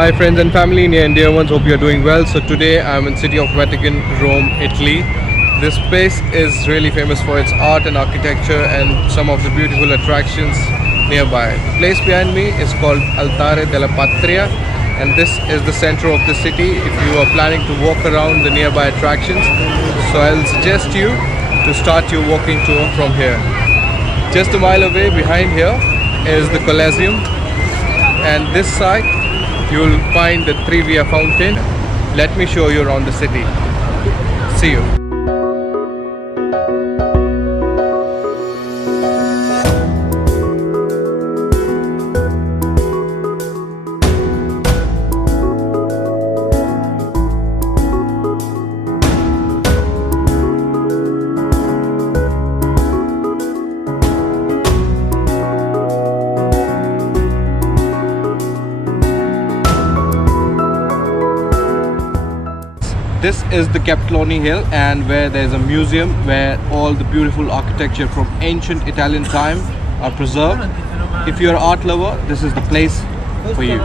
Hi friends and family, near and dear ones, hope you are doing well. So today I'm in city of Vatican, Rome, Italy. This place is really famous for its art and architecture and some of the beautiful attractions nearby. The place behind me is called Altare della Patria, and this is the center of the city if you are planning to walk around the nearby attractions. So I'll suggest you to start your walking tour from here. Just a mile away behind here is the Colosseum, and this side you'll find the Trevi fountain. Let me show you around the city. See you. This is the Capitolini Hill, and where there's a museum where all the beautiful architecture from ancient Italian time are preserved. If you're an art lover, this is the place for you.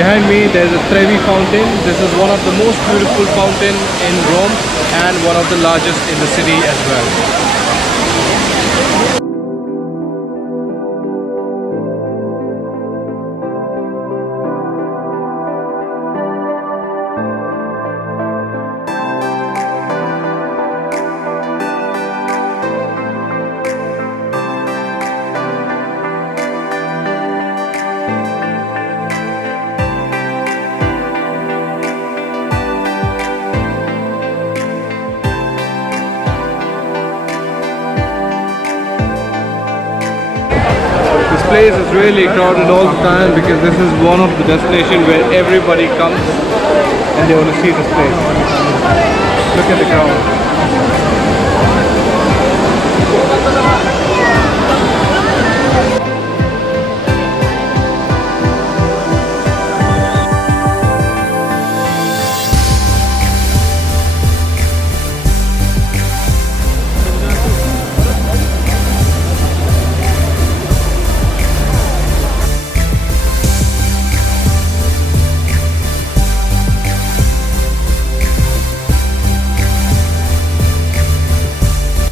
Behind me there's a Trevi fountain. This is one of the most beautiful fountain in Rome and one of the largest in the city as well. This place is really crowded all the time because this is one of the destinations where everybody comes and they want to see this place. Look at the crowd.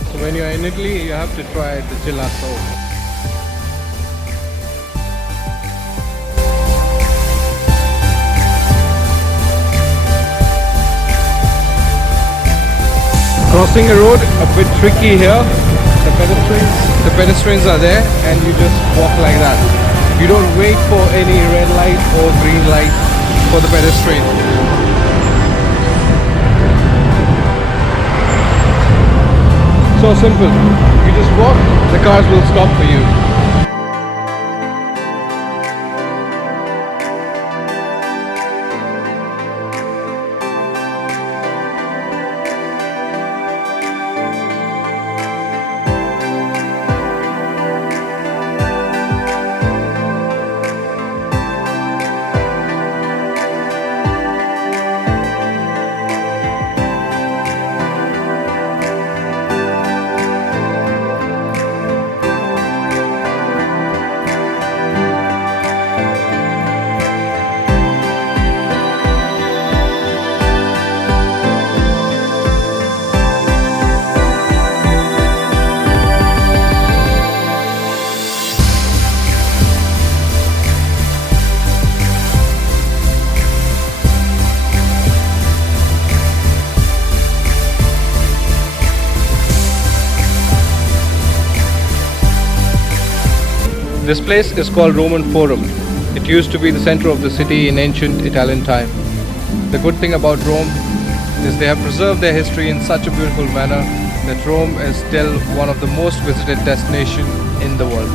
So when you're in Italy, you have to try the gelato. Crossing a road a bit tricky here. The pedestrians are there, and you just walk like that. You don't wait for any red light or green light for the pedestrian. So simple. You just walk, the cars will stop for you. This place is called Roman Forum. It used to be the center of the city in ancient Italian time. The good thing about Rome is they have preserved their history in such a beautiful manner that Rome is still one of the most visited destinations in the world.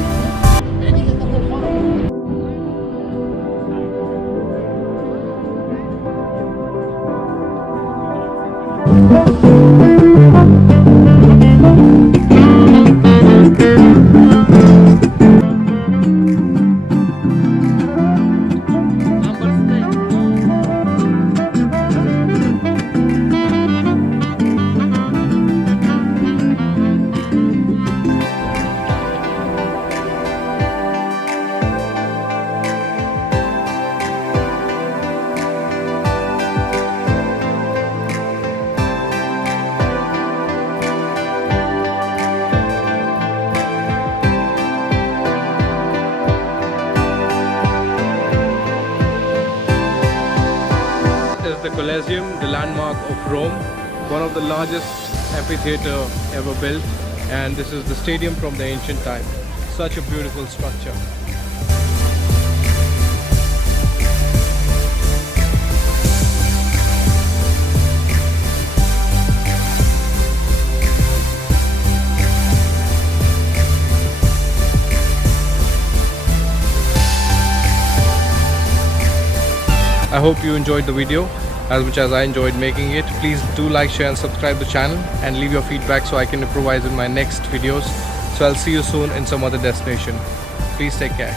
The Colosseum, the landmark of Rome, one of the largest amphitheater ever built, and this is the stadium from the ancient time. Such a beautiful structure. I hope you enjoyed the video as much as I enjoyed making it. Please do like, share and subscribe the channel and leave your feedback so I can improvise in my next videos. So I'll see you soon in some other destination. Please take care.